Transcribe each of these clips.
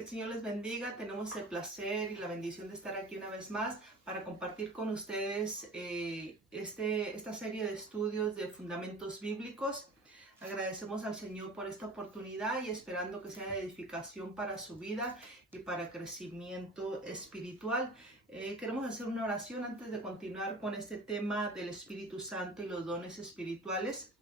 Que el Señor les bendiga. Tenemos el placer y la bendición de estar aquí una vez más para compartir con ustedes esta serie de estudios de fundamentos bíblicos. Agradecemos al Señor por esta oportunidad y esperando que sea de edificación para su vida y para crecimiento espiritual. Queremos hacer una oración antes de continuar con este tema del Espíritu Santo y los dones espirituales.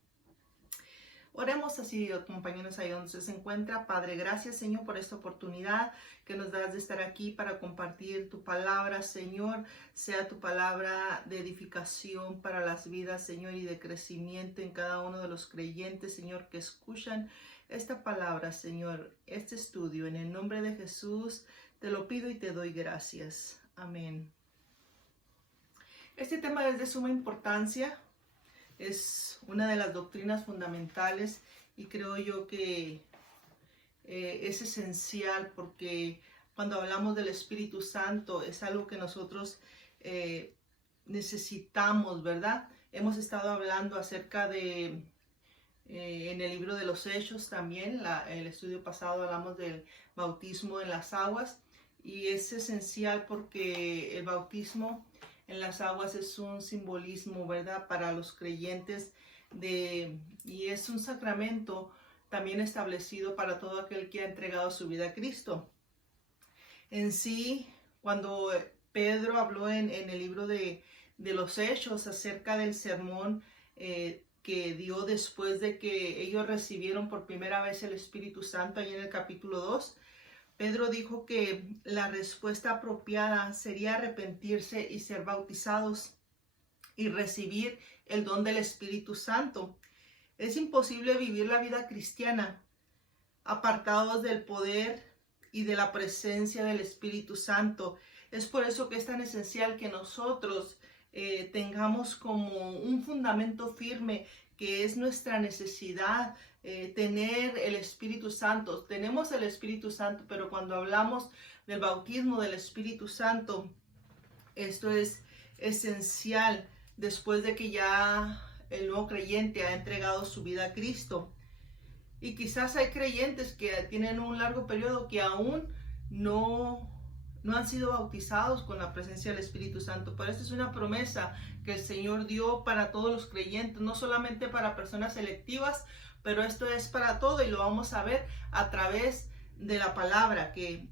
Oremos así, acompáñenos ahí donde se encuentra. Padre, gracias, Señor, por esta oportunidad que nos das de estar aquí para compartir tu palabra, Señor. Sea tu palabra de edificación para las vidas, Señor, y de crecimiento en cada uno de los creyentes, Señor, que escuchan esta palabra, Señor, este estudio. En el nombre de Jesús te lo pido y te doy gracias. Amén. Este tema es de suma importancia. Es una de las doctrinas fundamentales y creo yo que es esencial porque cuando hablamos del Espíritu Santo es algo que nosotros necesitamos, ¿verdad? Hemos estado hablando acerca de, en el libro de los Hechos también, el estudio pasado hablamos del bautismo en las aguas y es esencial porque el bautismo en las aguas es un simbolismo, ¿verdad? Para los creyentes y es un sacramento también establecido para todo aquel que ha entregado su vida a Cristo. En sí, cuando Pedro habló en el libro de los Hechos acerca del sermón que dio después de que ellos recibieron por primera vez el Espíritu Santo, ahí en el capítulo 2, Pedro dijo que la respuesta apropiada sería arrepentirse y ser bautizados y recibir el don del Espíritu Santo. Es imposible vivir la vida cristiana apartados del poder y de la presencia del Espíritu Santo. Es por eso que es tan esencial que nosotros tengamos como un fundamento firme que es nuestra necesidad, tener el Espíritu Santo. Tenemos el Espíritu Santo, pero cuando hablamos del bautismo del Espíritu Santo, esto es esencial después de que ya el nuevo creyente ha entregado su vida a Cristo. Y quizás hay creyentes que tienen un largo periodo que aún no han sido bautizados con la presencia del Espíritu Santo. Pero esta es una promesa que el Señor dio para todos los creyentes, no solamente para personas selectivas, pero esto es para todo y lo vamos a ver a través de la palabra, que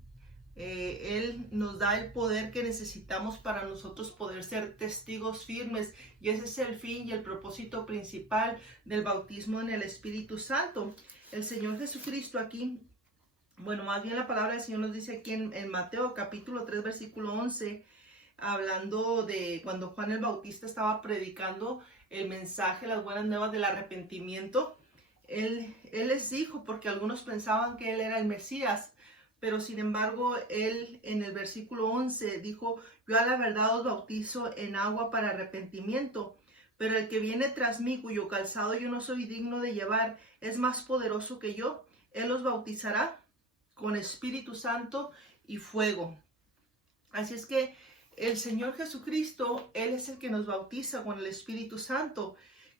Él nos da el poder que necesitamos para nosotros poder ser testigos firmes, y ese es el fin y el propósito principal del bautismo en el Espíritu Santo. El Señor Jesucristo aquí, bueno, más bien la palabra del Señor nos dice aquí en Mateo capítulo 3 versículo 11, hablando de cuando Juan el Bautista estaba predicando el mensaje, las buenas nuevas del arrepentimiento. Él les dijo, porque algunos pensaban que Él era el Mesías, pero sin embargo, Él en el versículo 11 dijo: yo a la verdad os bautizo en agua para arrepentimiento, pero el que viene tras mí, cuyo calzado yo no soy digno de llevar, es más poderoso que yo. Él os bautizará con Espíritu Santo y fuego. Así es que el Señor Jesucristo, Él es el que nos bautiza con el Espíritu Santo.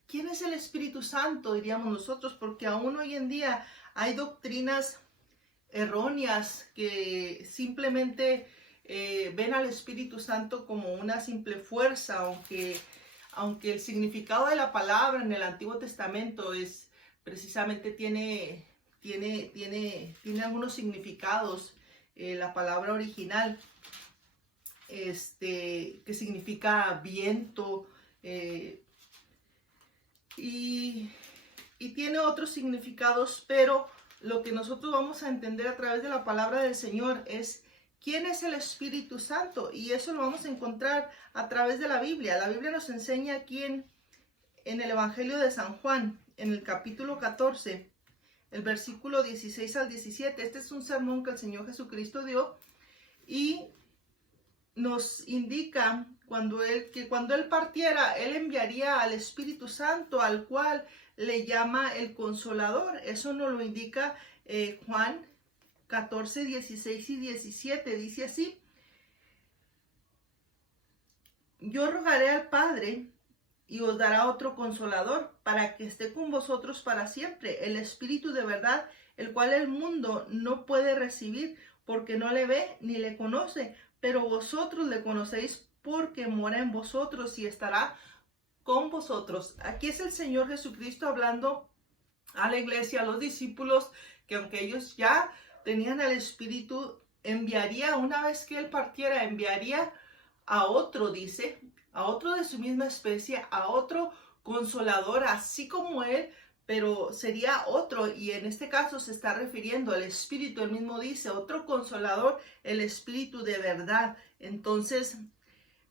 ¿Quién es el Espíritu Santo? Diríamos nosotros, porque aún hoy en día hay doctrinas erróneas que simplemente ven al Espíritu Santo como una simple fuerza, aunque el significado de la palabra en el Antiguo Testamento es precisamente tiene algunos significados, la palabra original, que significa viento, y tiene otros significados, pero lo que nosotros vamos a entender a través de la palabra del Señor es quién es el Espíritu Santo, y eso lo vamos a encontrar a través de la Biblia. La Biblia nos enseña aquí en el Evangelio de San Juan, en el capítulo 14, el versículo 16 al 17. Este es un sermón que el Señor Jesucristo dio y nos indica que cuando Él partiera, Él enviaría al Espíritu Santo, al cual le llama el Consolador. Eso nos lo indica Juan 14, 16 y 17. Dice así: yo rogaré al Padre y os dará otro Consolador para que esté con vosotros para siempre, el Espíritu de verdad, el cual el mundo no puede recibir porque no le ve ni le conoce, pero vosotros le conocéis porque mora en vosotros y estará con vosotros. Aquí es el Señor Jesucristo hablando a la iglesia, a los discípulos, que aunque ellos ya tenían el Espíritu, enviaría, una vez que Él partiera, enviaría a otro, dice, a otro de su misma especie, a otro consolador, así como Él, pero sería otro, y en este caso se está refiriendo al Espíritu. Él mismo dice, otro consolador, el Espíritu de verdad. Entonces,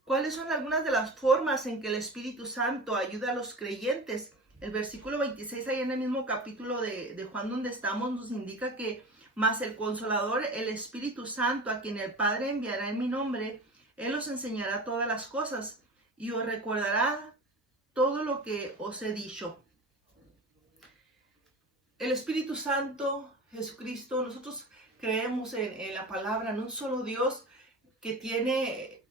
¿cuáles son algunas de las formas en que el Espíritu Santo ayuda a los creyentes? El versículo 26, ahí en el mismo capítulo de Juan donde estamos, nos indica que más el Consolador, el Espíritu Santo, a quien el Padre enviará en mi nombre, Él os enseñará todas las cosas y os recordará todo lo que os he dicho. El Espíritu Santo, Jesucristo, nosotros creemos en la palabra, en un solo Dios que tiene,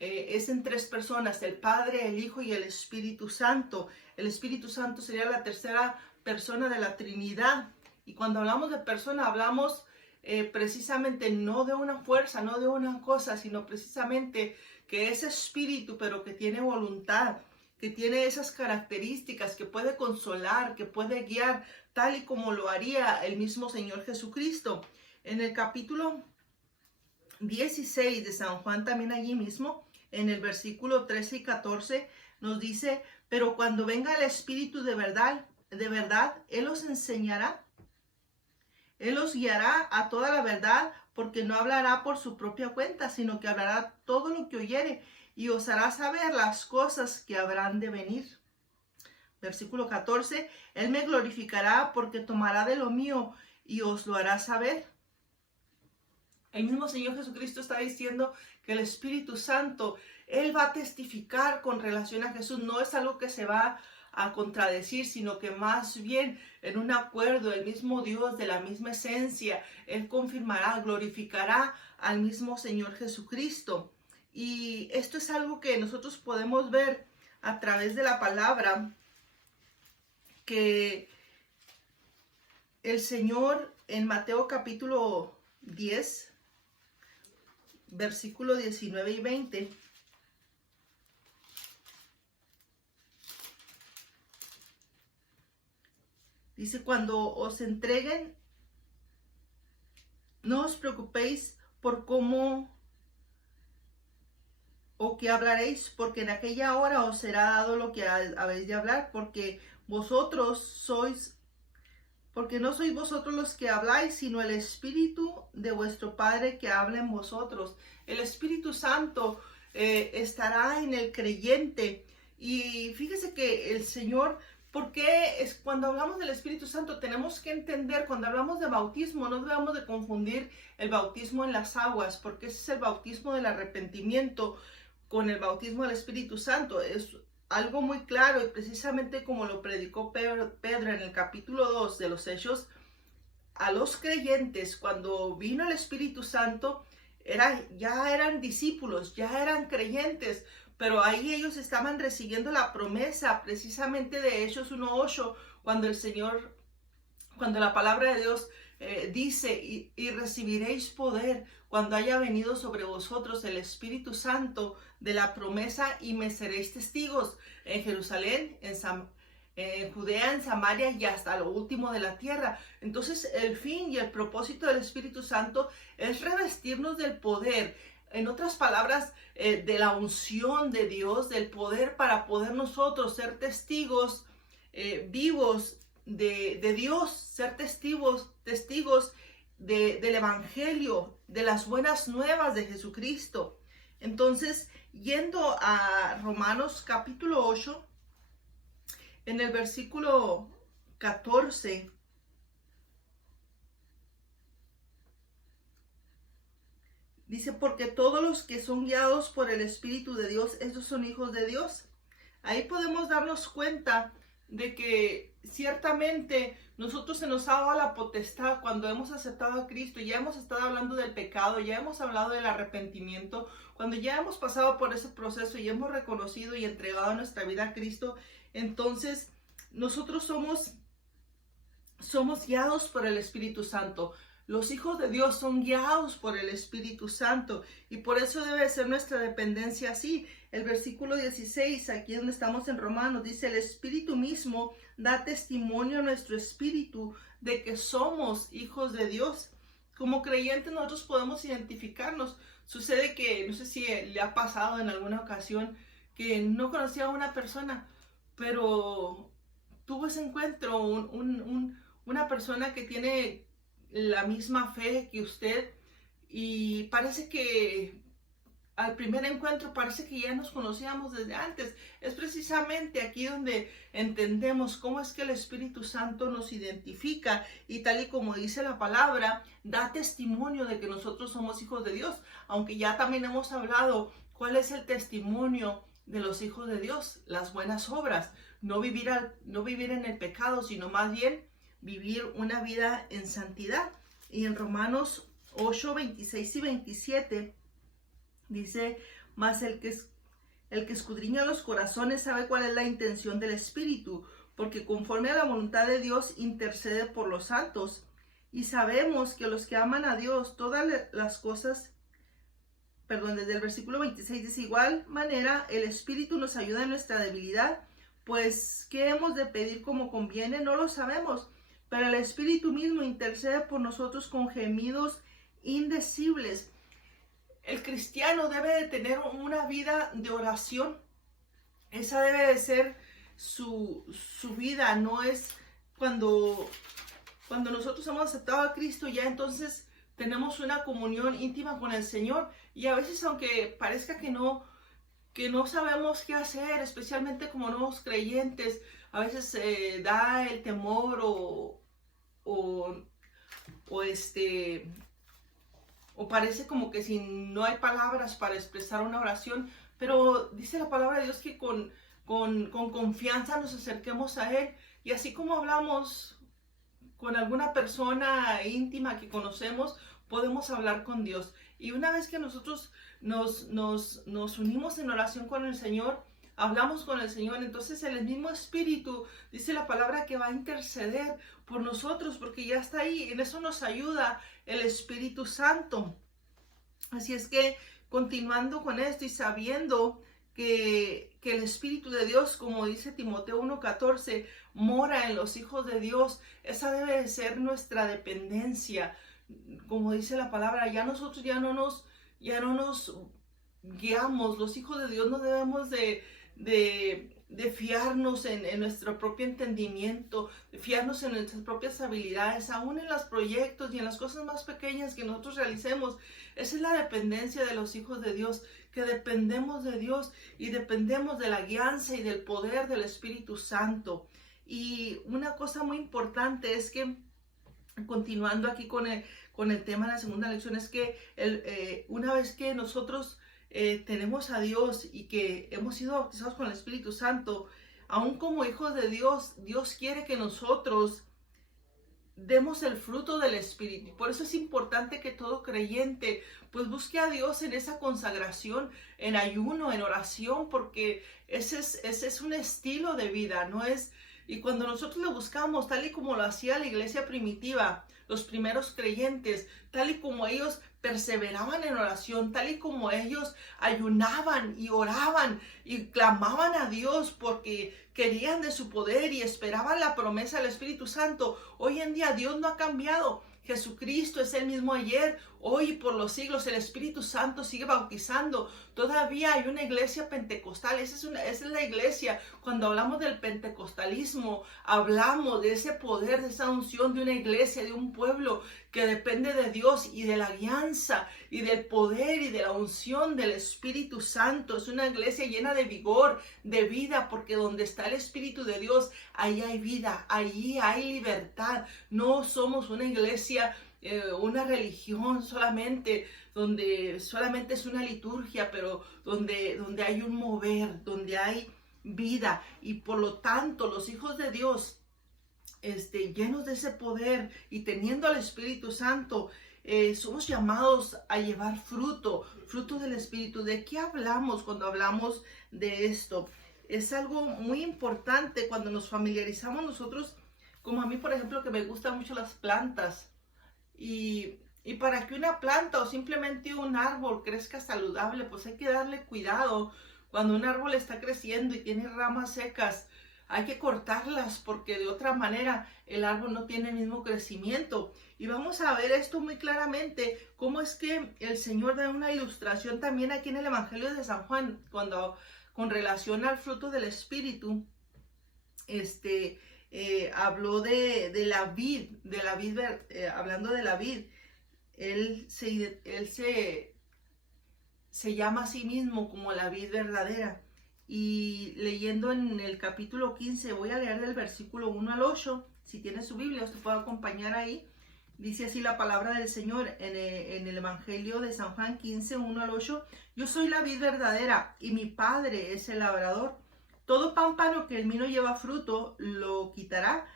es en tres personas, el Padre, el Hijo y el Espíritu Santo. El Espíritu Santo sería la tercera persona de la Trinidad. Y cuando hablamos de persona, hablamos precisamente no de una fuerza, no de una cosa, sino precisamente que es espíritu, pero que tiene voluntad, que tiene esas características, que puede consolar, que puede guiar, tal y como lo haría el mismo Señor Jesucristo. En el capítulo 16 de San Juan, también allí mismo, en el versículo 13 y 14, nos dice, pero cuando venga el Espíritu de verdad, Él os enseñará, Él os guiará a toda la verdad, porque no hablará por su propia cuenta, sino que hablará todo lo que oyere y os hará saber las cosas que habrán de venir. Versículo 14, Él me glorificará porque tomará de lo mío y os lo hará saber. El mismo Señor Jesucristo está diciendo que el Espíritu Santo, Él va a testificar con relación a Jesús. No es algo que se va a contradecir, sino que más bien en un acuerdo, el mismo Dios de la misma esencia, Él confirmará, glorificará al mismo Señor Jesucristo. Y esto es algo que nosotros podemos ver a través de la palabra, que el Señor en Mateo capítulo 10, versículo 19 y 20, dice, cuando os entreguen, no os preocupéis por cómo o qué hablaréis, porque en aquella hora os será dado lo que habéis de hablar, porque no sois vosotros los que habláis, sino el Espíritu de vuestro Padre que habla en vosotros. El Espíritu Santo estará en el creyente. Y fíjese que el Señor, porque es cuando hablamos del Espíritu Santo tenemos que entender, cuando hablamos de bautismo, no debemos de confundir el bautismo en las aguas, porque ese es el bautismo del arrepentimiento con el bautismo del Espíritu Santo. Es algo muy claro, y precisamente como lo predicó Pedro en el capítulo 2 de los Hechos, a los creyentes, cuando vino el Espíritu Santo, ya eran discípulos, ya eran creyentes, pero ahí ellos estaban recibiendo la promesa precisamente de Hechos 1:8, cuando la palabra de Dios dice, y recibiréis poder cuando haya venido sobre vosotros el Espíritu Santo de la promesa, y me seréis testigos en Jerusalén, en Judea, en Samaria y hasta lo último de la tierra. Entonces el fin y el propósito del Espíritu Santo es revestirnos del poder, en otras palabras, de la unción de Dios, del poder para poder nosotros ser testigos vivos de Dios, ser testigos del Evangelio, de las buenas nuevas de Jesucristo. Entonces, yendo a Romanos capítulo 8, en el versículo 14, dice, porque todos los que son guiados por el Espíritu de Dios, esos son hijos de Dios. Ahí podemos darnos cuenta de que ciertamente nosotros se nos ha dado la potestad cuando hemos aceptado a Cristo. Ya hemos estado hablando del pecado, ya hemos hablado del arrepentimiento. Cuando ya hemos pasado por ese proceso y hemos reconocido y entregado nuestra vida a Cristo, entonces nosotros somos guiados por el Espíritu Santo. Los hijos de Dios son guiados por el Espíritu Santo y por eso debe ser nuestra dependencia así. El versículo 16, aquí donde estamos en Romanos, dice: el Espíritu mismo da testimonio a nuestro espíritu de que somos hijos de Dios. Como creyentes nosotros podemos identificarnos. Sucede que, no sé si le ha pasado en alguna ocasión, que no conocía a una persona, pero tuvo ese encuentro, una persona que tiene la misma fe que usted, y parece que al primer encuentro parece que ya nos conocíamos desde antes. Es precisamente aquí donde entendemos cómo es que el Espíritu Santo nos identifica y, tal y como dice la palabra, da testimonio de que nosotros somos hijos de Dios. Aunque ya también hemos hablado cuál es el testimonio de los hijos de Dios: las buenas obras, no vivir en el pecado, sino más bien vivir una vida en santidad. Y en Romanos 8, 26 y 27 dice: mas el que escudriña los corazones sabe cuál es la intención del Espíritu, porque conforme a la voluntad de Dios intercede por los santos. Y sabemos que los que aman a Dios, todas las cosas, desde el versículo 26 dice: igual manera el Espíritu nos ayuda en nuestra debilidad, pues ¿qué hemos de pedir como conviene? No lo sabemos, pero el Espíritu mismo intercede por nosotros con gemidos indecibles. El cristiano debe de tener una vida de oración. Esa debe de ser su vida. No es cuando nosotros hemos aceptado a Cristo, ya entonces tenemos una comunión íntima con el Señor. Y a veces, aunque parezca que no sabemos qué hacer, especialmente como nuevos creyentes, a veces da el temor o parece como que si no hay palabras para expresar una oración, pero dice la palabra de Dios que con confianza nos acerquemos a Él, y así como hablamos con alguna persona íntima que conocemos, podemos hablar con Dios. Y una vez que nosotros nos unimos en oración con el Señor, hablamos con el Señor, entonces el mismo Espíritu, dice la palabra, que va a interceder por nosotros, porque ya está ahí. En eso nos ayuda el Espíritu Santo. Así es que, continuando con esto y sabiendo que el Espíritu de Dios, como dice Timoteo 1:14, mora en los hijos de Dios, esa debe de ser nuestra dependencia. Como dice la palabra, ya nosotros ya no nos guiamos. Los hijos de Dios no debemos de fiarnos en nuestro propio entendimiento, de fiarnos en nuestras propias habilidades, aún en los proyectos y en las cosas más pequeñas que nosotros realicemos. Esa es la dependencia de los hijos de Dios, que dependemos de Dios y dependemos de la guianza y del poder del Espíritu Santo. Y una cosa muy importante es que, continuando aquí con el tema de la segunda lección, es que una vez que nosotros tenemos a Dios y que hemos sido bautizados con el Espíritu Santo, aún como hijos de Dios, Dios quiere que nosotros demos el fruto del Espíritu. Por eso es importante que todo creyente pues busque a Dios en esa consagración, en ayuno, en oración, porque ese es un estilo de vida, no es. Y cuando nosotros lo buscamos, tal y como lo hacía la iglesia primitiva, los primeros creyentes, tal y como ellos perseveraban en oración, tal y como ellos ayunaban y oraban y clamaban a Dios porque querían de su poder y esperaban la promesa del Espíritu Santo. Hoy en día Dios no ha cambiado. Jesucristo es el mismo ayer, hoy y por los siglos. El Espíritu Santo sigue bautizando. Todavía hay una iglesia pentecostal. Esa es la iglesia. Cuando hablamos del pentecostalismo, hablamos de ese poder, de esa unción de una iglesia, de un pueblo que depende de Dios y de la guianza y del poder y de la unción del Espíritu Santo. Es una iglesia llena de vigor, de vida, porque donde está el Espíritu de Dios, ahí hay vida, ahí hay libertad. No somos una iglesia, una religión solamente, donde solamente es una liturgia, pero donde hay un mover, donde hay vida. Y por lo tanto, los hijos de Dios, llenos de ese poder y teniendo al Espíritu Santo, somos llamados a llevar fruto del Espíritu. ¿De qué hablamos cuando hablamos de esto? Es algo muy importante cuando nos familiarizamos nosotros, como a mí, por ejemplo, que me gustan mucho las plantas. Y para que una planta o simplemente un árbol crezca saludable, pues hay que darle cuidado. Cuando un árbol está creciendo y tiene ramas secas, hay que cortarlas porque de otra manera el árbol no tiene el mismo crecimiento. Y vamos a ver esto muy claramente, cómo es que el Señor da una ilustración también aquí en el Evangelio de San Juan, cuando con relación al fruto del Espíritu, habló de la vid, hablando de la vid. Él se llama a sí mismo como la vid verdadera. Y leyendo en el capítulo 15, voy a leer del versículo 1 al 8, si tiene su Biblia, usted puede acompañar ahí. Dice así la palabra del Señor en el Evangelio de San Juan 15, 1 al 8. Yo soy la vid verdadera y mi Padre es el labrador. Todo pámpano que en mí no lleva fruto, lo quitará,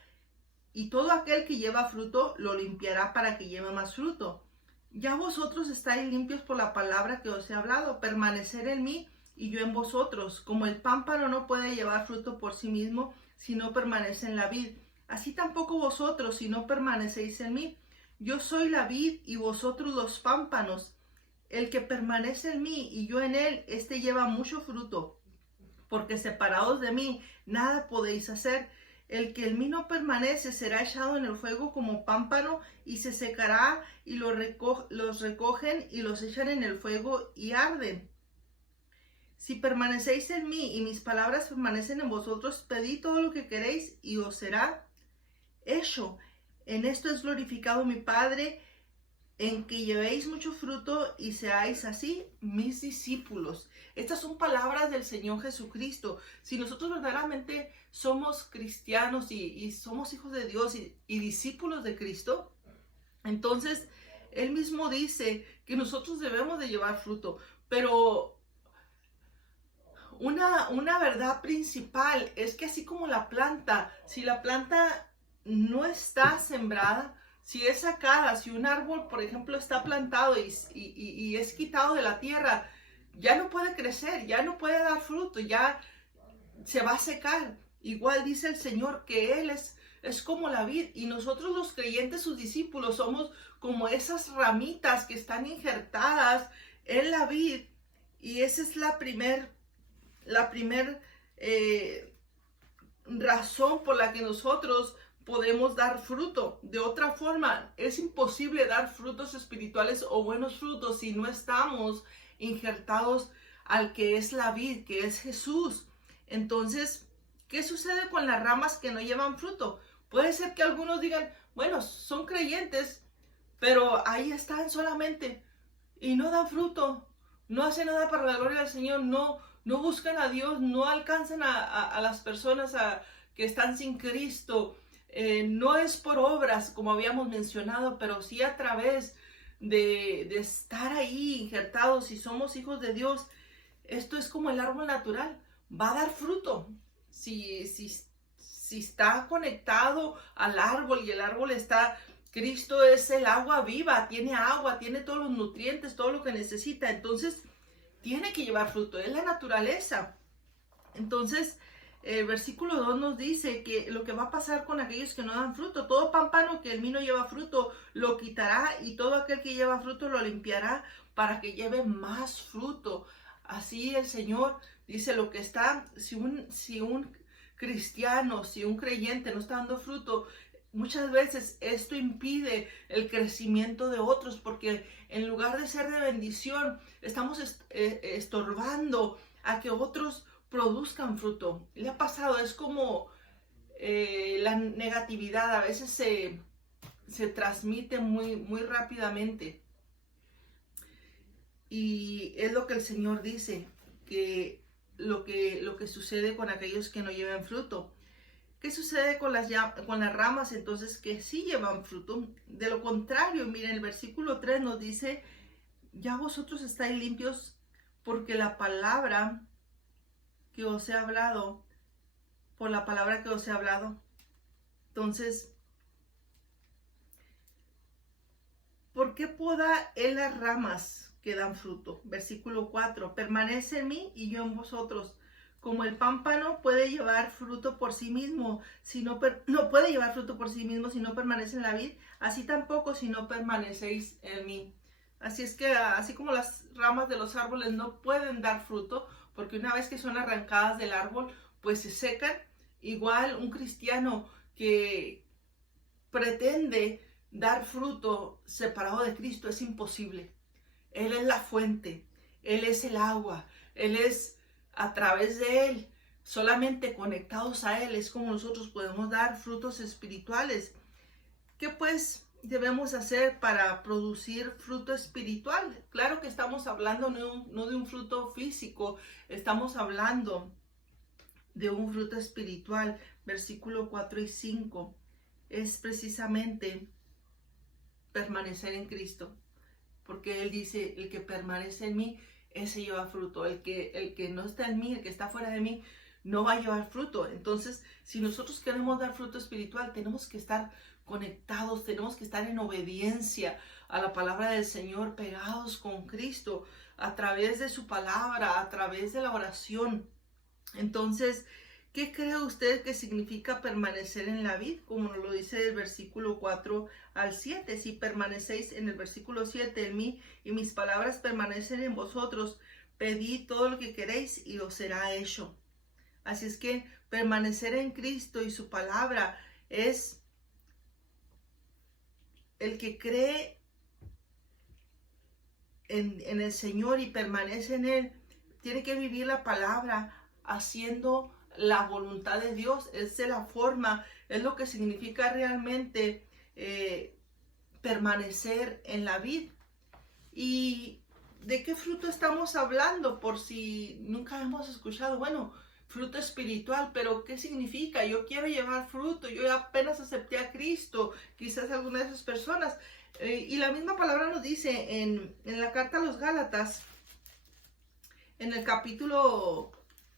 y todo aquel que lleva fruto, lo limpiará para que lleve más fruto. Ya vosotros estáis limpios por la palabra que os he hablado. Permanecer en mí y yo en vosotros. Como el pámpano no puede llevar fruto por sí mismo si no permanece en la vid, así tampoco vosotros si no permanecéis en mí. Yo soy la vid y vosotros los pámpanos. El que permanece en mí y yo en él, este lleva mucho fruto, porque separados de mí nada podéis hacer. El que en mí no permanece será echado en el fuego como pámpano y se secará, y los recogen y los echan en el fuego y arden. Si permanecéis en mí y mis palabras permanecen en vosotros, pedid todo lo que queréis y os será hecho. En esto es glorificado mi Padre, en que llevéis mucho fruto y seáis así mis discípulos. Estas son palabras del Señor Jesucristo. Si nosotros verdaderamente somos cristianos y somos hijos de Dios y discípulos de Cristo, entonces Él mismo dice que nosotros debemos de llevar fruto. Pero una verdad principal es que así como la planta, si la planta no está sembrada, si es sacada, si un árbol, por ejemplo, está plantado y es quitado de la tierra, ya no puede crecer, ya no puede dar fruto, ya se va a secar. Igual dice el Señor que Él es como la vid, y nosotros los creyentes, sus discípulos, somos como esas ramitas que están injertadas en la vid, y esa es la primer razón por la que nosotros podemos dar fruto. De otra forma, es imposible dar frutos espirituales o buenos frutos si no estamos injertados al que es la vid, que es Jesús. Entonces, ¿qué sucede con las ramas que no llevan fruto? Puede ser que algunos digan, bueno, son creyentes, pero ahí están solamente y no dan fruto, no hacen nada para la gloria del Señor, no buscan a Dios, no alcanzan a las personas que están sin Cristo. No es por obras, como habíamos mencionado, pero sí a través de estar ahí injertados. Si somos hijos de Dios, esto es como el árbol natural, va a dar fruto. Si está conectado al árbol y el árbol está, Cristo es el agua viva, tiene todos los nutrientes, todo lo que necesita. Entonces, tiene que llevar fruto, es la naturaleza. Entonces, el versículo 2 nos dice que lo que va a pasar con aquellos que no dan fruto, todo pámpano que en mí no lleva fruto, lo quitará, y todo aquel que lleva fruto lo limpiará para que lleve más fruto. Así el Señor dice, lo que está, si un cristiano, si un creyente no está dando fruto, muchas veces esto impide el crecimiento de otros, porque en lugar de ser de bendición, estamos estorbando a que otros produzcan fruto. Le ha pasado, es como la negatividad a veces se transmite muy rápidamente. Y es lo que el Señor dice, que lo que sucede con aquellos que no llevan fruto. ¿Qué sucede con las ramas entonces que sí llevan fruto? De lo contrario, miren, el versículo 3 nos dice, ya vosotros estáis limpios porque la palabra que os he hablado, por la palabra que os he hablado. Entonces, ¿por qué poda él las ramas que dan fruto? Versículo 4, permanece en mí y yo en vosotros. como el pámpano puede llevar fruto por sí mismo, si no, no puede llevar fruto por sí mismo si no permanece en la vid, así tampoco si no permanecéis en mí. Así es que así como las ramas de los árboles no pueden dar fruto, porque una vez que son arrancadas del árbol, pues se secan, igual un cristiano que pretende dar fruto separado de Cristo es imposible. Él es la fuente, Él es el agua, Él es a través de Él, solamente conectados a Él, es como nosotros podemos dar frutos espirituales. ¿Qué pues debemos hacer para producir fruto espiritual? Claro que estamos hablando no de un fruto físico, estamos hablando de un fruto espiritual. Versículo 4 y 5 es precisamente permanecer en Cristo, porque Él dice, el que permanece en mí, ese lleva fruto. El que no está en mí, el que está fuera de mí, no va a llevar fruto. Entonces, si nosotros queremos dar fruto espiritual, tenemos que estar conectados, tenemos que estar en obediencia a la palabra del Señor, pegados con Cristo, a través de su palabra, a través de la oración. Entonces, ¿qué cree usted que significa permanecer en la vid? Como nos lo dice el versículo 4 al 7. Si permanecéis en el versículo 7 en mí y mis palabras permanecen en vosotros, pedid todo lo que queréis y os será hecho. Así es que permanecer en Cristo y su palabra es el que cree en el Señor y permanece en Él. Tiene que vivir la palabra haciendo la voluntad de Dios. Es la forma, es lo que significa realmente permanecer en la vid. ¿Y de qué fruto estamos hablando? Por si nunca hemos escuchado, bueno, fruto espiritual, pero ¿qué significa? Yo quiero llevar fruto, yo apenas acepté a Cristo, quizás alguna de esas personas. Y la misma palabra nos dice en la carta a los Gálatas, en el capítulo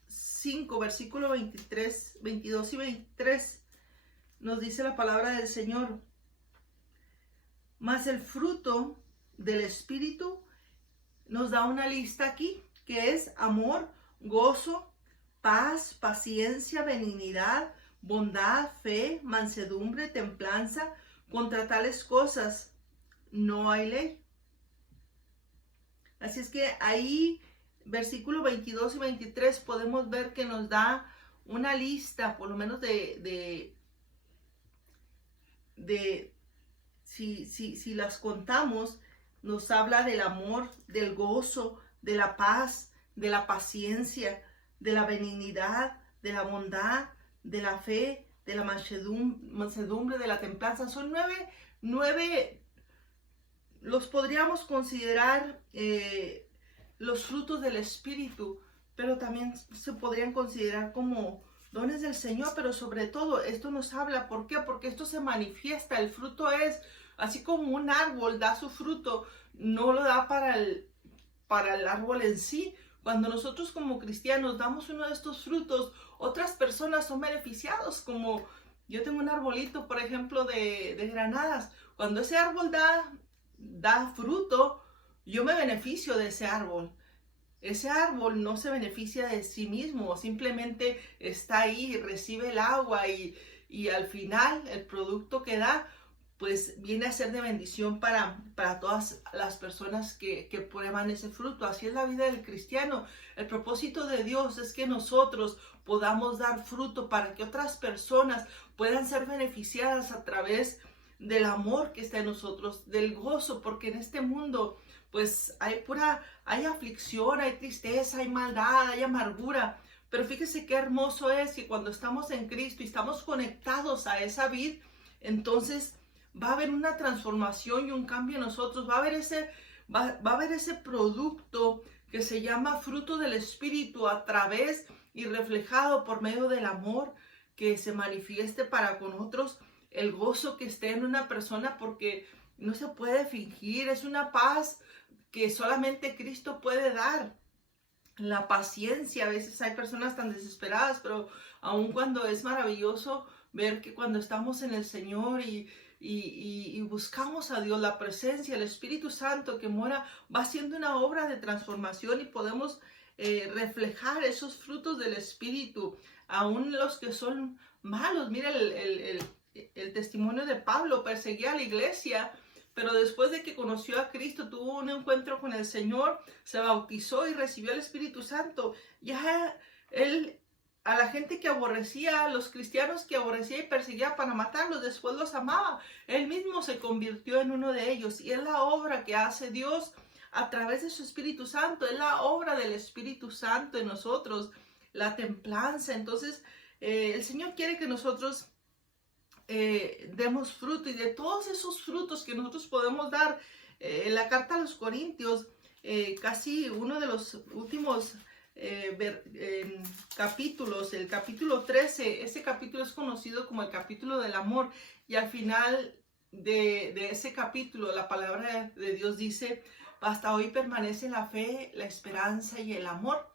5, versículo 23, 22 y 23, nos dice la palabra del Señor. Mas el fruto del Espíritu nos da una lista aquí, que es amor, gozo, paz, paciencia, benignidad, bondad, fe, mansedumbre, templanza. Contra tales cosas no hay ley. Así es que ahí, versículo 22 y 23, podemos ver que nos da una lista, por lo menos si las contamos, nos habla del amor, del gozo, de la paz, de la paciencia, de la benignidad, de la bondad, de la fe, de la mansedumbre, de la templanza. Son nueve, los podríamos considerar los frutos del Espíritu, pero también se podrían considerar como dones del Señor, pero sobre todo esto nos habla, ¿por qué? Porque esto se manifiesta, el fruto es, así como un árbol da su fruto, no lo da para el árbol en sí. Cuando nosotros como cristianos damos uno de estos frutos, otras personas son beneficiados, como yo tengo un arbolito, por ejemplo, de granadas. Cuando ese árbol da fruto, yo me beneficio de ese árbol. Ese árbol no se beneficia de sí mismo, simplemente está ahí, recibe el agua y al final el producto que da, pues viene a ser de bendición para todas las personas que prueban ese fruto. Así es la vida del cristiano. El propósito de Dios es que nosotros podamos dar fruto para que otras personas puedan ser beneficiadas a través del amor que está en nosotros, del gozo, porque en este mundo pues hay aflicción, hay tristeza, hay maldad, hay amargura, pero fíjese qué hermoso es que cuando estamos en Cristo y estamos conectados a esa vid, entonces va a haber una transformación y un cambio en nosotros, va a haber ese producto que se llama fruto del Espíritu a través y reflejado por medio del amor que se manifieste para con otros, el gozo que esté en una persona, porque no se puede fingir, es una paz que solamente Cristo puede dar. La paciencia, a veces hay personas tan desesperadas, pero aun cuando es maravilloso ver que cuando estamos en el Señor y buscamos a Dios, la presencia, el Espíritu Santo que mora, va haciendo una obra de transformación y podemos reflejar esos frutos del Espíritu, aún los que son malos. Mira el testimonio de Pablo, perseguía a la iglesia, pero después de que conoció a Cristo, tuvo un encuentro con el Señor, se bautizó y recibió el Espíritu Santo. Ya él, a la gente que aborrecía, a los cristianos que aborrecía y perseguía para matarlos, después los amaba. Él mismo se convirtió en uno de ellos, y es la obra que hace Dios a través de su Espíritu Santo, es la obra del Espíritu Santo en nosotros, la templanza. Entonces, el Señor quiere que nosotros demos fruto, y de todos esos frutos que nosotros podemos dar, en la carta a los Corintios, casi uno de los últimos capítulos, el capítulo 13, ese capítulo es conocido como el capítulo del amor, y al final de ese capítulo la palabra de Dios dice: hasta hoy permanece la fe, la esperanza y el amor,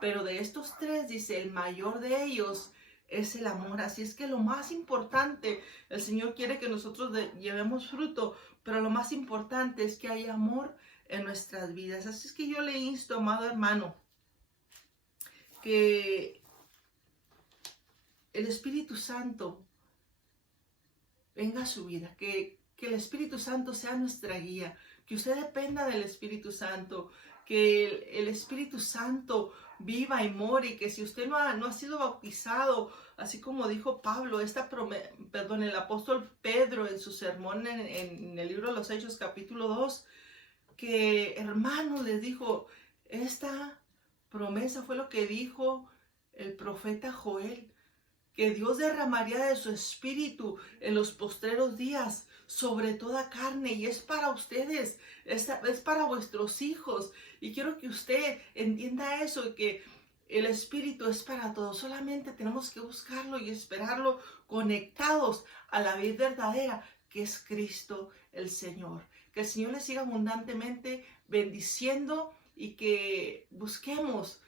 pero de estos tres, dice, el mayor de ellos es el amor. Así es que lo más importante, el Señor quiere que nosotros llevemos fruto, pero lo más importante es que haya amor en nuestras vidas. Así es que yo le insto, amado hermano, que el Espíritu Santo venga a su vida, que el Espíritu Santo sea nuestra guía, que usted dependa del Espíritu Santo, que el Espíritu Santo viva y more, y que si usted no ha sido bautizado, así como dijo Pablo, el apóstol Pedro en su sermón en el libro de los Hechos, capítulo 2, que hermano les dijo, esta promesa fue lo que dijo el profeta Joel, que Dios derramaría de su espíritu en los postreros días sobre toda carne, y es para ustedes, es para vuestros hijos. Y quiero que usted entienda eso, y que el espíritu es para todos. Solamente tenemos que buscarlo y esperarlo, conectados a la vida verdadera, que es Cristo el Señor. Que el Señor les siga abundantemente bendiciendo, y que busquemos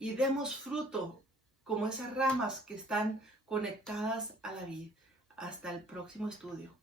y demos fruto como esas ramas que están conectadas a la vid. Hasta el próximo estudio.